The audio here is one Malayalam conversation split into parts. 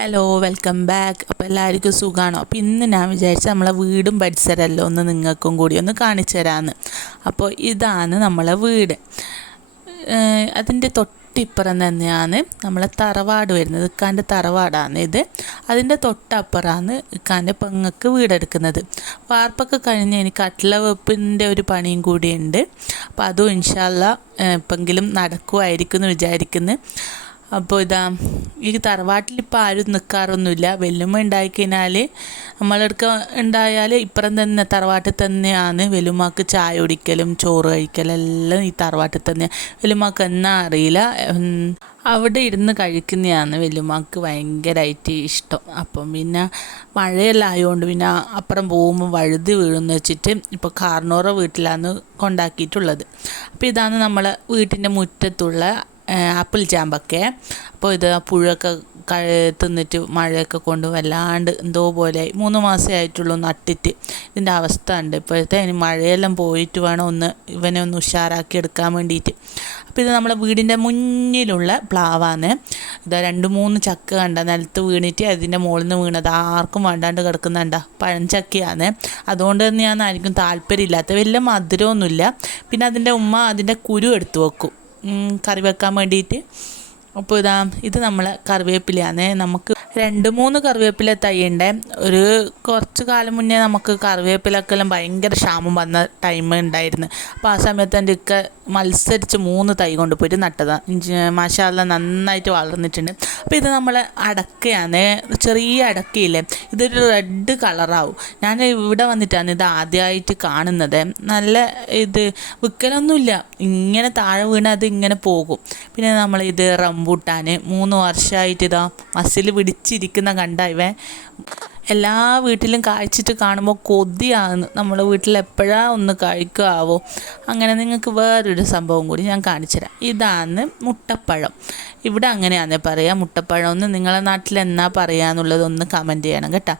ഹലോ വെൽക്കം ബാക്ക് അപ്പോൾ എല്ലാവർക്കും സുഖമാണോ അപ്പോൾ ഇന്ന് ഞാൻ വിചാരിച്ച നമ്മളെ വീടും പരിസരമല്ലോ ഒന്ന് നിങ്ങൾക്കും കൂടി ഒന്ന് കാണിച്ചു തരാമെന്ന് അപ്പോൾ ഇതാണ് നമ്മളെ വീട്. അതിന്റെ തൊട്ടിപ്പുറം തന്നെയാണ് നമ്മളെ തറവാട് വരുന്നത്. ഇക്കാന്റെ തറവാടാണ് ഇത്. അതിന്റെ തൊട്ടപ്പുറമാണ് ഇക്കാന്റെ പെങ്ങൾക്ക് വീടെടുക്കുന്നത്. വാർപ്പൊക്കെ കഴിഞ്ഞ് എനിക്ക് കട്ടില വെപ്പിന്റെ ഒരു പണിയും കൂടിയുണ്ട് അപ്പോൾ അതും ഇൻഷാല്ല ഇപ്പെങ്കിലും നടക്കുമായിരിക്കും എന്ന് വിചാരിക്കുന്നു. അപ്പോൾ ഇതാ ഈ തറവാട്ടിൽ ഇപ്പോൾ ആരും നിൽക്കാറൊന്നുമില്ല വെല്ലുമ്മ ഉണ്ടായിക്കഴിഞ്ഞാൽ നമ്മളെടുക്ക ഉണ്ടായാൽ ഇപ്പുറം തന്നെ തറവാട്ടിൽ തന്നെയാണ് വെല്ലുമ്മക്ക് ചായ കുടിക്കലും ചോറ് കഴിക്കലും എല്ലാം ഈ തറവാട്ടിൽ തന്നെ. വെല്ലുമ്മക്ക് എന്നാ അറിയില്ല. അവിടെ ഇരുന്ന് കഴിക്കുന്നതാണ് വെല്ലുമാക്ക് ഭയങ്കരമായിട്ട് ഇഷ്ടം. അപ്പം പിന്നെ മഴയെല്ലാം ആയതുകൊണ്ട് പിന്നെ അപ്പുറം പോകുമ്പോൾ വഴുതി വീഴുമെന്ന് വെച്ചിട്ട് ഇപ്പോൾ കാർണോറ വീട്ടിലാണ് കൊണ്ടാക്കിയിട്ടുള്ളത്. അപ്പോൾ ഇതാണ് നമ്മളെ വീട്ടിന്റെ മുറ്റത്തുള്ള ആപ്പിൾ ചാമ്പൊക്കെ അപ്പോൾ ഇത് പുഴൊക്കെ തിന്നിട്ട് മഴയൊക്കെ കൊണ്ട് വല്ലാണ്ട് എന്തോ പോലെ മൂന്ന് മാസമേ ആയിട്ടുള്ളൂ നട്ടിട്ട്. ഇതിന്റെ അവസ്ഥ ഉണ്ട്. ഇപ്പോഴത്തെ ഇനി മഴയെല്ലാം പോയിട്ട് വേണം ഒന്ന് ഇവനെ ഒന്ന് ഉഷാറാക്കി എടുക്കാൻ വേണ്ടിയിട്ട്. അപ്പോൾ ഇത് നമ്മളെ വീടിന്റെ മുന്നിലുള്ള പ്ലാവാണ്. ഇത് രണ്ട് മൂന്ന് ചക്ക കണ്ട നിലത്ത് വീണിട്ട് അതിന്റെ മുകളിൽ നിന്ന് വീണത്. ആർക്കും വേണ്ടാണ്ട് കിടക്കുന്നുണ്ട പഴഞ്ചക്കയാണ് അതുകൊണ്ട് തന്നെയാണ് ആയിരിക്കും താല്പര്യമില്ലാത്ത വലിയ മധുരമൊന്നുമില്ല. പിന്നെ അതിന്റെ ഉമ്മ അതിന്റെ കുരു എടുത്തു വെക്കും. കറി വെക്കാൻ വേണ്ടിയിട്ട്. അപ്പോൾ ഇതാ ഇത് നമ്മൾ കറിവേപ്പിലയാണ്. നമുക്ക് രണ്ട് മൂന്ന് കറിവേപ്പില തൈയുണ്ട്. ഒരു കുറച്ച് കാലം മുന്നേ നമുക്ക് കറിവേപ്പിലക്കെല്ലാം ഭയങ്കര ക്ഷാമം വന്ന ടൈം ഉണ്ടായിരുന്നു. അപ്പോൾ ആ സമയത്ത് എന്റെ ഒക്കെ മത്സരിച്ച് മൂന്ന് തൈ കൊണ്ടുപോയിട്ട് നട്ടതാണ് മാഷാല്ല നന്നായിട്ട് വളർന്നിട്ടുണ്ട്. അപ്പോൾ ഇത് നമ്മൾ അടക്കയാണ്. ചെറിയ അടക്കയില്ലേ? ഇതൊരു റെഡ് കളറാവും ഞാൻ ഇവിടെ വന്നിട്ടാണ് ഇത് ആദ്യമായിട്ട് കാണുന്നത്. നല്ല ഇത് വിൽക്കലൊന്നുമില്ല ഇങ്ങനെ താഴെ വീണ് അത് ഇങ്ങനെ പോകും. പിന്നെ നമ്മൾ ഇത് റംബൂട്ടാൻ മൂന്ന് വർഷമായിട്ട് ഇതാ മസിൽ പിടിച്ചിരിക്കുന്ന കണ്ട ഇവൻ എല്ലാ വീട്ടിലും കായ്ച്ചിട്ട് കാണുമ്പോൾ കൊതിയാണ്. നമ്മൾ വീട്ടിൽ എപ്പോഴാ ഒന്ന് കഴിക്കാവോ? അങ്ങനെ നിങ്ങൾക്ക് വേറൊരു സംഭവം കൂടി ഞാൻ കാണിച്ചുതരാം ഇതാണ് മുട്ടപ്പഴം. ഇവിടെ അങ്ങനെയാണേ പറയാം. മുട്ടപ്പഴം എന്ന് നിങ്ങളെ നാട്ടിൽ എന്നാ പറയുക എന്നുള്ളതൊന്ന് കമന്റ് ചെയ്യണം കേട്ടോ.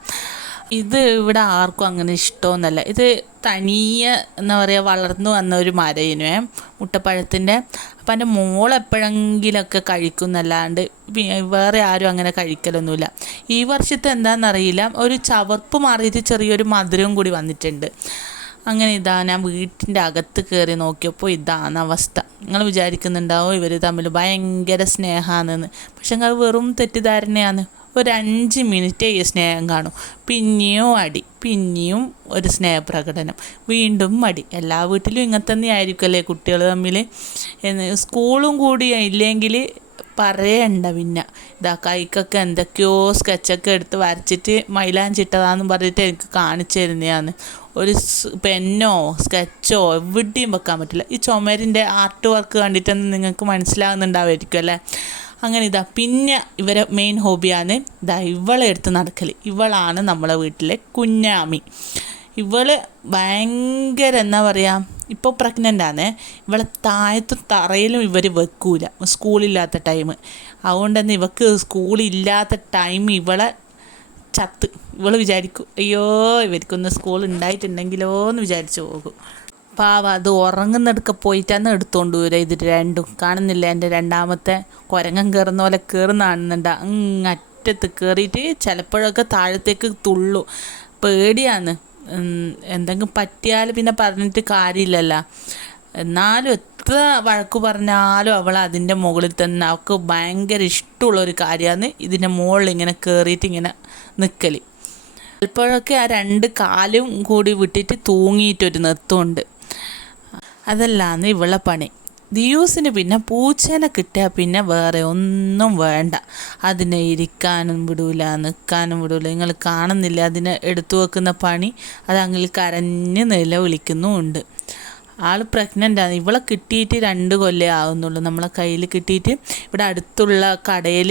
ഇത് ഇവിടെ ആർക്കും അങ്ങനെ ഇഷ്ടമൊന്നുമല്ല ഇത് തനിയെ എന്താ പറയുക വളർന്നു വന്ന ഒരു മരയിനുവേ. മുട്ടപ്പഴത്തിന്റെ അപ്പം മോളെപ്പോഴെങ്കിലൊക്കെ കഴിക്കുന്നല്ലാണ്ട് വേറെ ആരും അങ്ങനെ കഴിക്കലൊന്നുമില്ല. ഈ വർഷത്തെ എന്താണെന്നറിയില്ല ഒരു ചവർപ്പ് മാറിയിട്ട് ചെറിയൊരു മധുരവും കൂടി വന്നിട്ടുണ്ട്. അങ്ങനെ ഇതാ ഞാൻ വീട്ടിന്റെ അകത്ത് കയറി നോക്കിയപ്പോൾ ഇതാണ് അവസ്ഥ. നിങ്ങൾ വിചാരിക്കുന്നുണ്ടാവും ഇവർ തമ്മിൽ ഭയങ്കര സ്നേഹമാണെന്ന് പക്ഷെ നിങ്ങൾ വെറും തെറ്റിദ്ധാരണയാണ്. ഒരു അഞ്ച് മിനിറ്റ് ഈ സ്നേഹം കാണും. പിന്നെയും അടി പിന്നെയും ഒരു സ്നേഹപ്രകടനം. വീണ്ടും മടി. എല്ലാ വീട്ടിലും ഇങ്ങനെ തന്നെ ആയിരിക്കുമല്ലേ കുട്ടികൾ തമ്മിൽ സ്കൂളും കൂടി ഇല്ലെങ്കിൽ പറയണ്ട പിന്നെ. ഇതാ കൈക്കൊക്കെ എന്തൊക്കെയോ സ്കെച്ചൊക്കെ എടുത്ത് വരച്ചിട്ട് മൈലാഞ്ചിട്ടതാന്ന് പറഞ്ഞിട്ട് എനിക്ക് കാണിച്ചു തരുന്നതാണ്. ഒരു പെന്നോ സ്കെച്ചോ എവിടെയും വെക്കാൻ പറ്റില്ല. ഈ ചുമരിന്റെ ആർട്ട് വർക്ക് കണ്ടിട്ടൊന്നും നിങ്ങൾക്ക് മനസ്സിലാകുന്നുണ്ടാവുമായിരിക്കും അല്ലേ? അങ്ങനെ ഇതാ പിന്നെ ഇവരെ മെയിൻ ഹോബിയാണ് ഇതാ ഇവളെ എടുത്ത് നടക്കൽ ഇവളാണ് നമ്മളെ വീട്ടിലെ കുഞ്ഞാമി. ഇവൾ ഭയങ്കര എന്താ പറയുക ഇപ്പോൾ പ്രഗ്നന്റ് ആണ്. ഇവളെ താഴത്തും തറയിലും ഇവർ വെക്കൂല. സ്കൂളില്ലാത്ത ടൈം അതുകൊണ്ട് തന്നെ ഇവക്ക് സ്കൂളില്ലാത്ത ടൈം ഇവളെ ചത്ത്. ഇവൾ വിചാരിക്കും അയ്യോ ഇവർക്കൊന്ന് സ്കൂൾ ഉണ്ടായിട്ടുണ്ടെങ്കിലോ എന്ന് വിചാരിച്ചു പോകും. പാവ അത് ഉറങ്ങുന്നിടക്ക് പോയിട്ടാണ് എടുത്തോണ്ട് വരിക ഇത് രണ്ടും കാണുന്നില്ല? എന്റെ രണ്ടാമത്തെ കുരങ്ങൻ കയറുന്ന പോലെ കയറുന്ന കാണുന്നുണ്ട്. അങ്ങറ്റത്ത് കയറിയിട്ട് ചിലപ്പോഴൊക്കെ താഴത്തേക്ക് തുള്ളു. പേടിയാണ്. എന്തെങ്കിലും പറ്റിയാൽ പിന്നെ പറഞ്ഞിട്ട് കാര്യമില്ലല്ലോ. എന്നാലും എത്ര വഴക്ക് പറഞ്ഞാലും അവൾ അതിന്റെ മുകളിൽ തന്നെ. അവൾക്ക് ഭയങ്കര ഇഷ്ടമുള്ള ഒരു കാര്യമാണ് ഇതിന്റെ മുകളിൽ ഇങ്ങനെ കയറിയിട്ട് ഇങ്ങനെ നിൽക്കൽ ചിലപ്പോഴൊക്കെ ആ രണ്ട് കാലും കൂടി വിട്ടിട്ട് തൂങ്ങിയിട്ടൊരു നിർത്തുണ്ട് അതല്ലാന്ന് ഇവളെ പണി. ദിയൂസിന് പിന്നെ പൂച്ചേനെ കിട്ടിയാൽ പിന്നെ വേറെ ഒന്നും വേണ്ട. അതിനെ ഇരിക്കാനും വിടൂല നിൽക്കാനും വിടൂല. നിങ്ങൾ കാണുന്നില്ല അതിനെ എടുത്തു വെക്കുന്ന പണി? അത് അങ്ങനെ കരഞ്ഞ് നിലവിളിക്കുന്നുമുണ്ട്. ആൾ പ്രഗ്നന്റ് ആണ് ഇവളെ കിട്ടിയിട്ട് രണ്ട് കൊല്ലേ ആവുന്നുള്ളൂ. നമ്മളെ കയ്യിൽ കിട്ടിയിട്ട് ഇവിടെ അടുത്തുള്ള കടയിൽ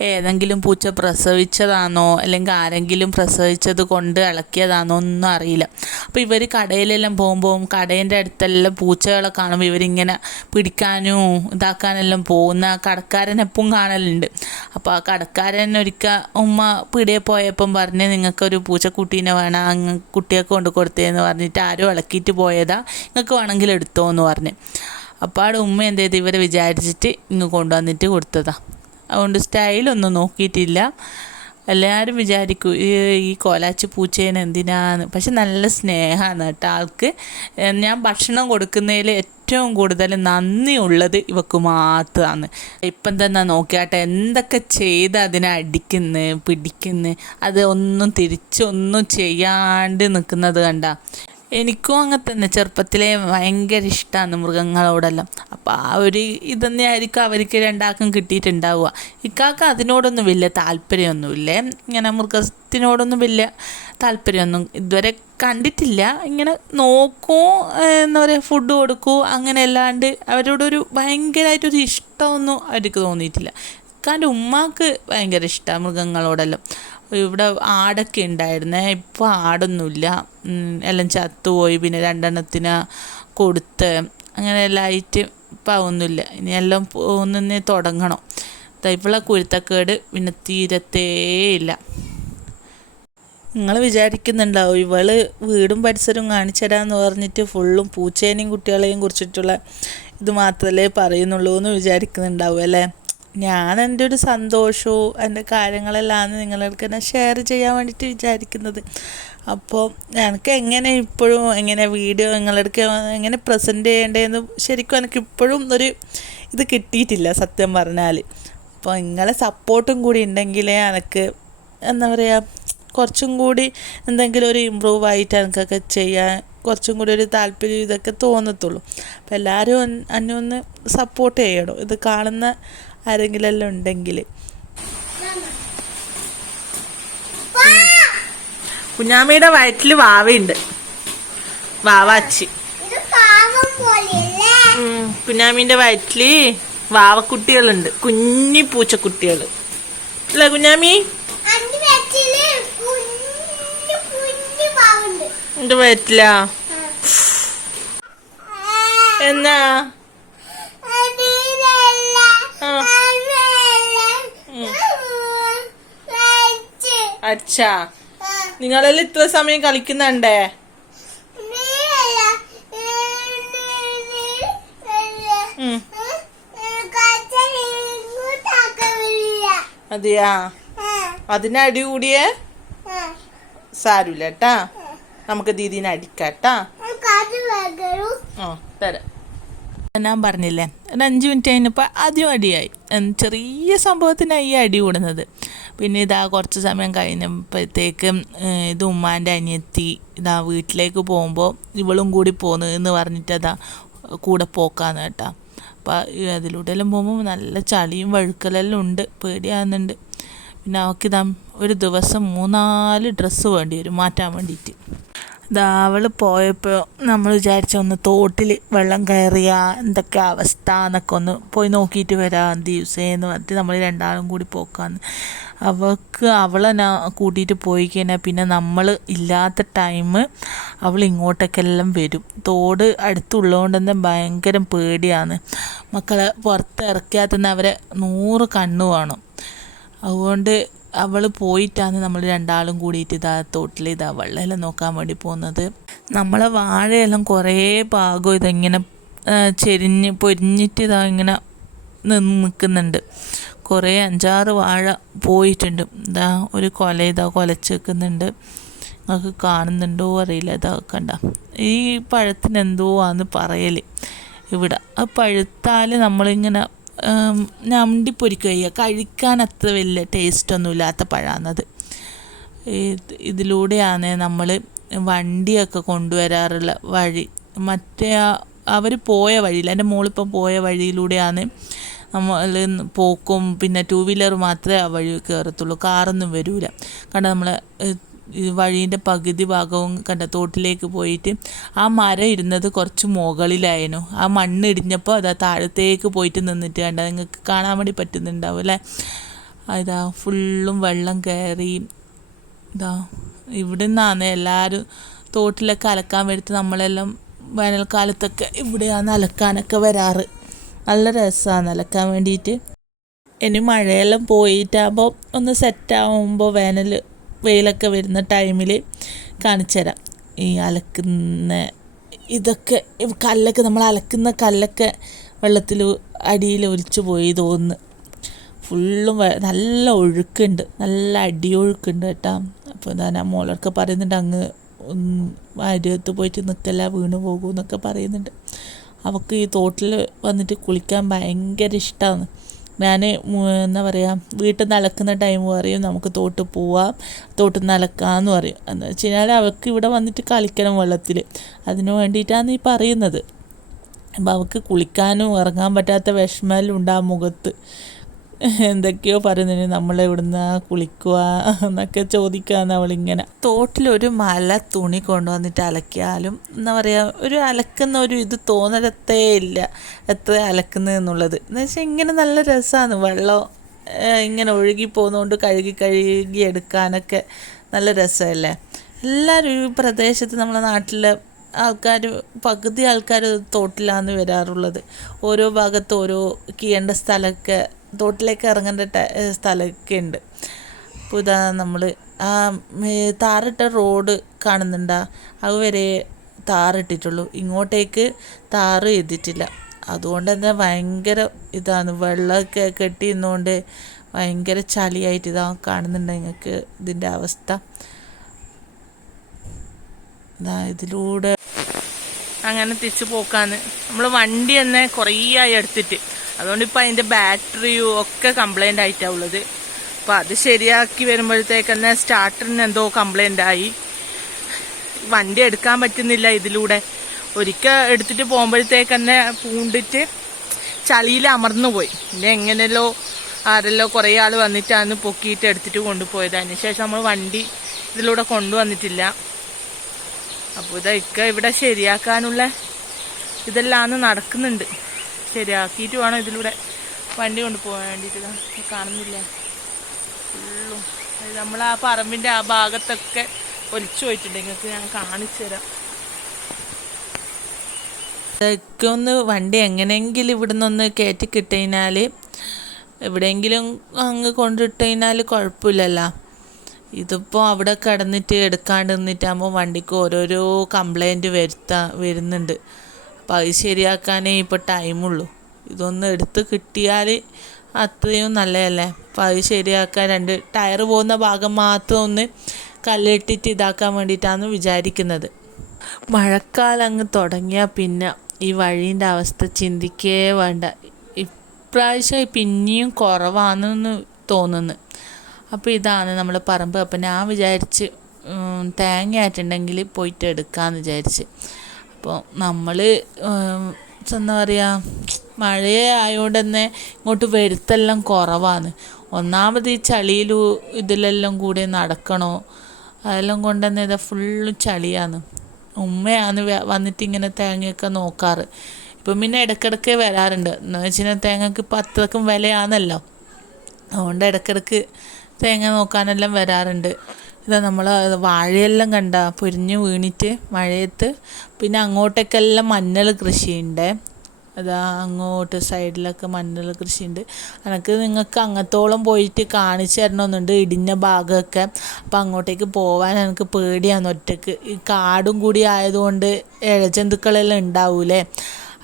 ഏതെങ്കിലും പൂച്ച പ്രസവിച്ചതാണോ അല്ലെങ്കിൽ ആരെങ്കിലും പ്രസവിച്ചത് കൊണ്ട് ഇളക്കിയതാണോ ഒന്നും അറിയില്ല. അപ്പോൾ ഇവർ കടയിലെല്ലാം പോകുമ്പോൾ കടേന്റെ അടുത്തെല്ലാം പൂച്ചകളെ കാണുമ്പോൾ ഇവരിങ്ങനെ പിടിക്കാനും ഇതാക്കാനെല്ലാം പോകുന്ന കടക്കാരൻ എപ്പം കാണലുണ്ട്. അപ്പോൾ ആ കടക്കാരൻ ഒരിക്കൽ ഉമ്മ പിടിയെ പോയപ്പം പറഞ്ഞ് നിങ്ങൾക്കൊരു പൂച്ചക്കുട്ടീനെ വേണം അങ്ങ് കുട്ടിയൊക്കെ കൊണ്ട് കൊടുത്തേന്ന് പറഞ്ഞിട്ട് ആരും ഇളക്കിയിട്ട് പോയതാ നിങ്ങൾക്ക് വേണമെങ്കിൽ എടുത്തോ എന്ന് പറഞ്ഞ്. അപ്പോൾ അവിടെ ഉമ്മ എന്ത് ചെയ്ത്? ഇവരെ വിചാരിച്ചിട്ട് ഇങ്ങ് കൊണ്ടുവന്നിട്ട് കൊടുത്തതാണ് അതുകൊണ്ട് സ്റ്റൈലൊന്നും നോക്കിയിട്ടില്ല. എല്ലാവരും വിചാരിക്കും ഈ കോലാച്ചി പൂച്ചേനെ എന്തിനാന്ന്. പക്ഷെ നല്ല സ്നേഹമാണ് കേട്ടോ ആൾക്ക്. ഞാൻ ഭക്ഷണം കൊടുക്കുന്നതിൽ ഏറ്റവും കൂടുതൽ നന്ദിയുള്ളത് ഇവക്ക് മാത്രമാണ് ഇപ്പം തന്നെ നോക്കിയാട്ടെ എന്തൊക്കെ ചെയ്ത് അതിനെ അടിക്കുന്നു പിടിക്കുന്നു അത് ഒന്നും തിരിച്ചൊന്നും ചെയ്യാണ്ട് നിൽക്കുന്നത് കണ്ട. എനിക്കും അങ്ങനെ തന്നെ. ചെറുപ്പത്തിലേ ഭയങ്കര ഇഷ്ടമാണ് മൃഗങ്ങളോടെല്ലാം. അപ്പോൾ ആ ഒരു ഇതന്നെ ആയിരിക്കും അവർക്ക് രണ്ടാൾക്കും കിട്ടിയിട്ടുണ്ടാവുക. ഇക്കാക്ക് അതിനോടൊന്നും വലിയ താല്പര്യമൊന്നുമില്ലേ. ഇങ്ങനെ മൃഗത്തിനോടൊന്നും വലിയ താല്പര്യമൊന്നും ഇതുവരെ കണ്ടിട്ടില്ല. ഇങ്ങനെ നോക്കൂ എന്താ പറയുക ഫുഡ് കൊടുക്കൂ അങ്ങനെ അല്ലാണ്ട് അവരോടൊരു ഭയങ്കരമായിട്ടൊരു ഇഷ്ടമൊന്നും അവർക്ക് തോന്നിയിട്ടില്ല. ഇക്കാന്റെ ഉമ്മാക്ക് ഭയങ്കര ഇഷ്ടമാണ് മൃഗങ്ങളോടെല്ലാം. ഇവിടെ ആടൊക്കെ ഉണ്ടായിരുന്നേ. ഇപ്പോൾ ആടൊന്നുമില്ല. എല്ലാം ചത്തുപോയി. പിന്നെ രണ്ടെണ്ണത്തിന് കൊടുത്ത് അങ്ങനെ ഇപ്പം ഒന്നുമില്ല. ഇനി എല്ലാം ഒന്നേ തുടങ്ങണം. ഇവളെ കുരുത്തക്കേട് പിന്നെ തീരത്തേയില്ല നിങ്ങൾ വിചാരിക്കുന്നുണ്ടാവും ഇവൾ വീടും പരിസരവും കാണിച്ചു തരാമെന്ന് പറഞ്ഞിട്ട് ഫുള്ളും പൂച്ചേനെയും കുട്ടികളെയും കുറിച്ചിട്ടുള്ള ഇത് മാത്രമല്ലേ പറയുന്നുള്ളൂ എന്ന് വിചാരിക്കുന്നുണ്ടാവും അല്ലേ? ഞാൻ എന്റെ ഒരു സന്തോഷവും എന്റെ കാര്യങ്ങളെല്ലാം നിങ്ങൾക്ക് തന്നെ ഷെയർ ചെയ്യാൻ വേണ്ടിയിട്ട് വിചാരിക്കുന്നത്. അപ്പോൾ എനിക്ക് എങ്ങനെ ഇപ്പോഴും എങ്ങനെ വീഡിയോ നിങ്ങളടുക്ക് എങ്ങനെ പ്രസന്റ് ചെയ്യേണ്ടതെന്ന് ശരിക്കും എനിക്ക് ഇപ്പോഴും ഒരു ഇത് കിട്ടിയിട്ടില്ല സത്യം പറഞ്ഞാൽ. അപ്പോൾ നിങ്ങളെ സപ്പോർട്ടും കൂടി ഉണ്ടെങ്കിലേ എനിക്ക് എന്താ പറയുക കുറച്ചും കൂടി എന്തെങ്കിലും ഒരു ഇമ്പ്രൂവ് ആയിട്ട് എനിക്കൊക്കെ ചെയ്യാൻ കുറച്ചും കൂടി ഒരു താല്പര്യം ഇതൊക്കെ തോന്നത്തുള്ളൂ. അപ്പോൾ എല്ലാവരും അന്നൊന്ന് സപ്പോർട്ട് ചെയ്യണം. ഇത് കാണുന്ന ആരെങ്കിലും ഉണ്ടെങ്കിൽ കുഞ്ഞാമ്മയുടെ വയറ്റിൽ വാവയുണ്ട്. വാവാച്ചി. കുഞ്ഞാമ്മീന്റെ വയറ്റിൽ വാവക്കുട്ടികളുണ്ട്. കുഞ്ഞി പൂച്ചക്കുട്ടികൾ അല്ല കുഞ്ഞാമ്മി എന്റെ വയറ്റിലാ? എന്നാ? ആ. അച്ഛാ നിങ്ങളെല്ലാം ഇത്ര സമയം കളിക്കുന്നുണ്ടേ. അതെയാ? അതിനടി കൂടിയ? സാരമില്ല കേട്ടാ. നമുക്ക് ദീദീനെ അടിക്കാട്ടാ. ആ തരാം. ഞാൻ പറഞ്ഞില്ലേ? ഒരു അഞ്ച് മിനിറ്റ് കഴിഞ്ഞപ്പോൾ ആദ്യം അടിയായി. ചെറിയ സംഭവത്തിനായി ഈ അടി കൂടുന്നത്. പിന്നെ ഇതാ കുറച്ച് സമയം കഴിഞ്ഞപ്പോഴത്തേക്കും ഇത് ഉമ്മാന്റെ അനിയത്തി ഇതാ വീട്ടിലേക്ക് പോകുമ്പോൾ ഇവളും കൂടി പോന്നു എന്ന് പറഞ്ഞിട്ട് അതാ കൂടെ പോക്കാന്ന് കേട്ടോ. അപ്പോൾ അതിലൂടെ എല്ലാം പോകുമ്പോൾ നല്ല ചളിയും വഴുക്കലെല്ലാം ഉണ്ട് പേടിയാകുന്നുണ്ട് പിന്നെ അവൾക്കിതാ ഒരു ദിവസം മൂന്നാൽ ഡ്രസ്സ് വേണ്ടി വരും മാറ്റാൻ വേണ്ടിയിട്ട്. അവൾ പോയപ്പോൾ നമ്മൾ വിചാരിച്ച ഒന്ന് തോട്ടിൽ വെള്ളം കയറിയ എന്തൊക്കെ അവസ്ഥ എന്നൊക്കെ ഒന്ന് പോയി നോക്കിയിട്ട് വരാം ദിവസേന്ന് പറഞ്ഞിട്ട് നമ്മൾ രണ്ടാളും കൂടി പോക്കാന്ന്. അവൾക്ക് അവളെ ഞാൻ കൂട്ടിയിട്ട് പോയി കഴിഞ്ഞാൽ പിന്നെ നമ്മൾ ഇല്ലാത്ത ടൈം അവൾ ഇങ്ങോട്ടേക്കെല്ലാം വരും. തോട് അടുത്തുള്ളതുകൊണ്ട് തന്നെ ഭയങ്കര പേടിയാണ്. മക്കളെ പുറത്ത് ഇറക്കിയാൽ തന്നെ അവരെ നൂറ് കണ്ണു വേണം അതുകൊണ്ട് അവൾ പോയിട്ടാണ് നമ്മൾ രണ്ടാളും കൂടിയിട്ട് ഇതാ തോട്ടിൽ ഇതാ വെള്ളമെല്ലാം നോക്കാൻ വേണ്ടി പോകുന്നത്. നമ്മളെ വാഴയെല്ലാം കുറേ ഭാഗം ഇതെങ്ങനെ ചെരിഞ്ഞ് പൊരിഞ്ഞിട്ട് ഇതാ ഇങ്ങനെ നിന്ന് നിൽക്കുന്നുണ്ട്. കുറേ അഞ്ചാറ് വാഴ പോയിട്ടുണ്ട്. ഇതാ ഒരു കൊല ഇതാ കൊലച്ച് വെക്കുന്നുണ്ട് നിങ്ങൾക്ക് കാണുന്നുണ്ടോ അറിയില്ല. ഇതാ കണ്ട. ഈ പഴത്തിന് എന്തോ ആന്ന് പറയൽ ഇവിടെ. ആ പഴുത്താൽ നമ്മളിങ്ങനെ ഉം, ഞണ്ടി പൊരിക്കുക ചെയ്യുക കഴിക്കാൻ അത്ര വലിയ ടേസ്റ്റൊന്നും ഇല്ലാത്ത ഇത് ഇതിലൂടെയാണ് നമ്മൾ വണ്ടിയൊക്കെ കൊണ്ടുവരാറുള്ള വഴി. മറ്റേ അവർ പോയ വഴിയിൽ എന്റെ മോളിപ്പം പോയ വഴിയിലൂടെയാണ് നമ്മൾ പോക്കും പിന്നെ ടൂ വീലർ മാത്രമേ ആ വഴി കയറത്തുള്ളൂ. കാറൊന്നും വരില്ല കാരണം നമ്മൾ വഴീന്റെ പകുതി ഭാഗവും കണ്ട തോട്ടിലേക്ക് പോയിട്ട് ആ മരം ഇരുന്നത് കുറച്ച് മുകളിലായിരുന്നു. ആ മണ്ണ് ഇടിഞ്ഞപ്പോൾ അതാ താഴത്തേക്ക് പോയിട്ട് നിന്നിട്ട് കണ്ട നിങ്ങൾക്ക് കാണാൻ വേണ്ടി പറ്റുന്നുണ്ടാവും അല്ലേ? ഇതാ ഫുള്ളും വെള്ളം കയറി ഇതാ ഇവിടെ നിന്നാണ് എല്ലാവരും തോട്ടിലൊക്കെ അലക്കാൻ വരുത്തി നമ്മളെല്ലാം വേനൽക്കാലത്തൊക്കെ ഇവിടെയാണ് അലക്കാനൊക്കെ വരാറ്. നല്ല രസമാണ് അലക്കാൻ വേണ്ടിയിട്ട്. ഇനി മഴയെല്ലാം പോയിട്ടാകുമ്പോൾ ഒന്ന് സെറ്റാകുമ്പോൾ വേനൽ വെയിലൊക്കെ വരുന്ന ടൈമിൽ കാണിച്ചു തരാം. ഈ അലക്കുന്ന ഇതൊക്കെ കല്ലൊക്കെ നമ്മൾ അലക്കുന്ന കല്ലൊക്കെ വെള്ളത്തിൽ അടിയിൽ ഒലിച്ചു പോയി തോന്നുന്നു. ഫുള്ളും നല്ല ഒഴുക്കുണ്ട്. നല്ല അടിയൊഴുക്കുണ്ട് കേട്ടോ. അപ്പോൾ ഞാൻ ആ മോളൊക്കെ പറയുന്നുണ്ട് അങ്ങ് അരികത്ത് പോയിട്ട് നിൽക്കല്ല വീണ് പോകും എന്നൊക്കെ പറയുന്നുണ്ട്. അവൾക്ക് ഈ തോട്ടിൽ വന്നിട്ട് കുളിക്കാൻ ഭയങ്കര ഇഷ്ടമാണ് ഞാൻ എന്താ പറയുക വീട്ടിൽ നിന്ന് അലക്കുന്ന ടൈം പറയും നമുക്ക് തോട്ട് പോവാം തോട്ട് നിന്ന് അലക്കാമെന്ന് പറയും. എന്ന് വെച്ച് കഴിഞ്ഞാൽ അവൾക്ക് ഇവിടെ വന്നിട്ട് കളിക്കണം വെള്ളത്തിൽ അതിന് വേണ്ടിയിട്ടാണ് ഈ പറയുന്നത്. അപ്പോൾ അവൾക്ക് കുളിക്കാനും ഇറങ്ങാൻ പറ്റാത്ത വിഷമെല്ലാം ഉണ്ട് ആ മുഖത്ത്. എന്തൊക്കെയോ പറയുന്നതിന് നമ്മളെ ഇവിടുന്ന് കുളിക്കുക എന്നൊക്കെ ചോദിക്കാന്ന് അവളിങ്ങനെ. തോട്ടിലൊരു മല തുണി കൊണ്ടുവന്നിട്ട് അലക്കിയാലും എന്താ പറയുക ഒരു അലക്കുന്ന ഒരു ഇത് തോന്നലത്തേ ഇല്ല. എത്ര അലക്കുന്നത് എന്നുള്ളത്. എന്ന് വെച്ചാൽ ഇങ്ങനെ നല്ല രസമാണ് വെള്ളം ഇങ്ങനെ ഒഴുകി പോകുന്നതുകൊണ്ട് കഴുകി കഴുകി എടുക്കാനൊക്കെ നല്ല രസമല്ലേ എല്ലാവരും ഈ പ്രദേശത്ത് നമ്മളെ നാട്ടിലെ ആൾക്കാർ പകുതി ആൾക്കാർ തോട്ടിലാണ് വരാറുള്ളത്. ഓരോ ഭാഗത്ത് ഓരോ കീയേണ്ട സ്ഥലമൊക്കെ തോട്ടിലേക്ക് ഇറങ്ങേണ്ട സ്ഥലമൊക്കെ ഉണ്ട്. അപ്പോൾ ഇതാ നമ്മൾ ആ താറിട്ട റോഡ് കാണുന്നുണ്ടാ? അത് വരെ താറിട്ടിട്ടുള്ളൂ. ഇങ്ങോട്ടേക്ക് താറ് ചെയ്തിട്ടില്ല അതുകൊണ്ട് തന്നെ ഭയങ്കര ഇതാണ്. വെള്ളമൊക്കെ കെട്ടി നിന്നുകൊണ്ട് ഭയങ്കര ചളിയായിട്ട് ഇതാ കാണുന്നുണ്ട് നിങ്ങൾക്ക് ഇതിന്റെ അവസ്ഥ. ഇതാ ഇതിലൂടെ അങ്ങനെ തിരിച്ചു പോക്കാന്ന്. നമ്മൾ വണ്ടി തന്നെ കുറേ ആയി എടുത്തിട്ട്. അതുകൊണ്ട് ഇപ്പം അതിന്റെ ബാറ്ററിയും ഒക്കെ കംപ്ലൈന്റ് ആയിട്ടാണ് ഉള്ളത്. അപ്പം അത് ശരിയാക്കി വരുമ്പോഴത്തേക്ക് തന്നെ സ്റ്റാർട്ടറിന് എന്തോ കംപ്ലൈന്റ് ആയി. വണ്ടി എടുക്കാൻ പറ്റുന്നില്ല ഇതിലൂടെ. ഒരിക്കൽ എടുത്തിട്ട് പോകുമ്പോഴത്തേക്ക് തന്നെ പൂണ്ടിട്ട് ചളിയിൽ അമർന്നു പോയി പിന്നെ എങ്ങനെയല്ലോ ആരെല്ലോ കുറേ ആൾ വന്നിട്ടാണ് പൊക്കിയിട്ട് എടുത്തിട്ട് കൊണ്ടുപോയത്. അതിനുശേഷം നമ്മൾ വണ്ടി ഇതിലൂടെ കൊണ്ടുവന്നിട്ടില്ല. അപ്പോൾ ഇതൊക്കെ ഇവിടെ ശരിയാക്കാനുള്ള ഇതെല്ലാം നടക്കുന്നുണ്ട്. ശരിയാക്കിയിട്ട് വേണം ഇതിലൂടെ? വണ്ടി കൊണ്ടുപോകാൻ വേണ്ടിയിട്ട് കാണുന്നില്ല? ഫുള്ളും നമ്മൾ ആ പറമ്പിന്റെ ആ ഭാഗത്തൊക്കെ ഒലിച്ചു പോയിട്ടുണ്ട്. നിങ്ങൾക്ക് ഞാൻ കാണിച്ചു തരാം. ഇതൊക്കെ ഒന്ന് വണ്ടി എങ്ങനെയെങ്കിലും ഇവിടെ നിന്നൊന്ന് കയറ്റി കിട്ടിക്കഴിഞ്ഞാൽ എവിടെയെങ്കിലും അങ്ങ് കൊണ്ടിട്ട് കഴിഞ്ഞാൽ കുഴപ്പമില്ലല്ലോ. ഇതിപ്പോൾ അവിടെ കിടന്നിട്ട് എടുക്കാണ്ട് നിന്നിട്ടാകുമ്പോൾ വണ്ടിക്ക് ഓരോരോ കംപ്ലൈന്റ് വരുത്താ വരുന്നുണ്ട്. അപ്പോൾ അത് ശരിയാക്കാനേ ഇപ്പോൾ ടൈമുള്ളൂ. ഇതൊന്ന് എടുത്ത് കിട്ടിയാൽ അത്രയും നല്ലതല്ലേ? അപ്പോൾ അത് ശരിയാക്കാൻ രണ്ട് ടയർ പോകുന്ന ഭാഗം മാത്രം ഒന്ന് കല്ലിട്ടിട്ട് ഇതാക്കാൻ വേണ്ടിയിട്ടാണ് വിചാരിക്കുന്നത്. മഴക്കാലം അങ്ങ് തുടങ്ങിയാൽ പിന്നെ ഈ വഴീന്റെ അവസ്ഥ ചിന്തിക്കേ വേണ്ട. ഇപ്രാവശ്യം പിന്നെയും കുറവാണെന്ന് തോന്നുന്നു. അപ്പോൾ ഇതാണ് നമ്മൾ പറമ്പ്. അപ്പം ഞാൻ വിചാരിച്ച് തേങ്ങ ആയിട്ടുണ്ടെങ്കിൽ പോയിട്ട് എടുക്കാമെന്ന് വിചാരിച്ച്. അപ്പോൾ നമ്മൾ എന്താ പറയുക മഴയെ ആയതുകൊണ്ട് തന്നെ ഇങ്ങോട്ട് വരുത്തെല്ലാം കുറവാണ്. ഒന്നാമത് ഈ ചളിയിലും ഇതിലെല്ലാം കൂടി നടക്കണോ അതെല്ലാം കൊണ്ട് തന്നെ ഇതാ ഫുള്ളും ചളിയാണ്. ഉമ്മയാണ് വന്നിട്ട് ഇങ്ങനെ തേങ്ങയൊക്കെ നോക്കാറ്. ഇപ്പം പിന്നെ ഇടയ്ക്കിടയ്ക്ക് വരാറുണ്ട്. എന്ന് വെച്ചാൽ തേങ്ങക്ക് ഇപ്പം അത്രക്കും വിലയാണല്ലോ അതുകൊണ്ട് ഇടയ്ക്കിടയ്ക്ക് തേങ്ങ നോക്കാനെല്ലാം വരാറുണ്ട്. ഇതാ നമ്മൾ വാഴയെല്ലാം കണ്ട പൊരിഞ്ഞ് വീണിട്ട് മഴയത്ത് പിന്നെ അങ്ങോട്ടേക്കെല്ലാം മഞ്ഞൾ കൃഷിയുണ്ട്. അതാ അങ്ങോട്ട് സൈഡിലൊക്കെ മഞ്ഞൾ കൃഷിയുണ്ട്. എനിക്ക് നിങ്ങൾക്ക് അങ്ങത്തോളം പോയിട്ട് കാണിച്ചു തരണമെന്നുണ്ട് ഇടിഞ്ഞ ഭാഗമൊക്കെ. അപ്പം അങ്ങോട്ടേക്ക് പോകാൻ എനിക്ക് പേടിയാണ് ഒറ്റയ്ക്ക്. ഈ കാടും കൂടി ആയതുകൊണ്ട് ഇഴജന്തുക്കളെല്ലാം ഉണ്ടാവൂലേ?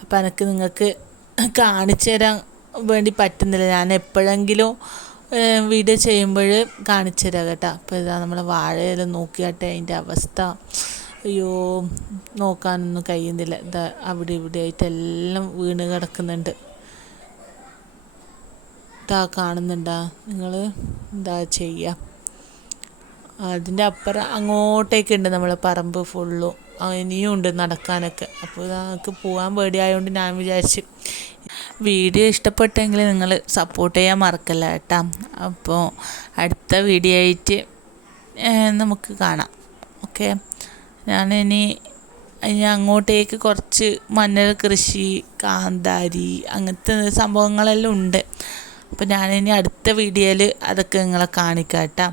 അപ്പം എനിക്ക് നിങ്ങൾക്ക് കാണിച്ചു തരാൻ വേണ്ടി പറ്റുന്നില്ല. ഞാൻ എപ്പോഴെങ്കിലും വീഡിയോ ചെയ്യുമ്പോൾ കാണിച്ചു തരാം കേട്ടോ. അപ്പോൾ ഇതാ നമ്മൾ വാഴയില നോക്കിയാട്ടെ അതിന്റെ അവസ്ഥ. അയ്യോ നോക്കാനൊന്നും കഴിയുന്നില്ല. ഇതാ അവിടെ ഇവിടെ ആയിട്ടെല്ലാം വീണ് കിടക്കുന്നുണ്ട്. ഇതാ കാണുന്നുണ്ടാ നിങ്ങൾ എന്താ ചെയ്യുക അതിന്റെ അപ്പുറം അങ്ങോട്ടേക്കുണ്ട് നമ്മൾ പറമ്പ് ഫുള്ളും ഇനിയും ഉണ്ട് നടക്കാനൊക്കെ. അപ്പോൾ നമുക്ക് പോകാൻ പേടിയായതുകൊണ്ട് ഞാൻ വിചാരിച്ച് വീഡിയോ ഇഷ്ടപ്പെട്ടെങ്കിൽ നിങ്ങൾ സപ്പോർട്ട് ചെയ്യാൻ മറക്കല്ല കേട്ടോ. അപ്പോൾ അടുത്ത വീഡിയോ ആയിട്ട് നമുക്ക് കാണാം. ഓക്കെ ഞാനിനി ഇനി അങ്ങോട്ടേക്ക് കുറച്ച് മഞ്ഞൾ കൃഷി കാന്താരി അങ്ങനത്തെ സംഭവങ്ങളെല്ലാം ഉണ്ട്. അപ്പോൾ ഞാനിനി അടുത്ത വീഡിയോയിൽ അതൊക്കെ നിങ്ങളെ കാണിക്കാം കേട്ടോ.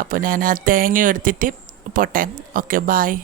അപ്പോൾ ഞാൻ ആ തേങ്ങ എടുത്തിട്ട് പോട്ടെ. Okay bye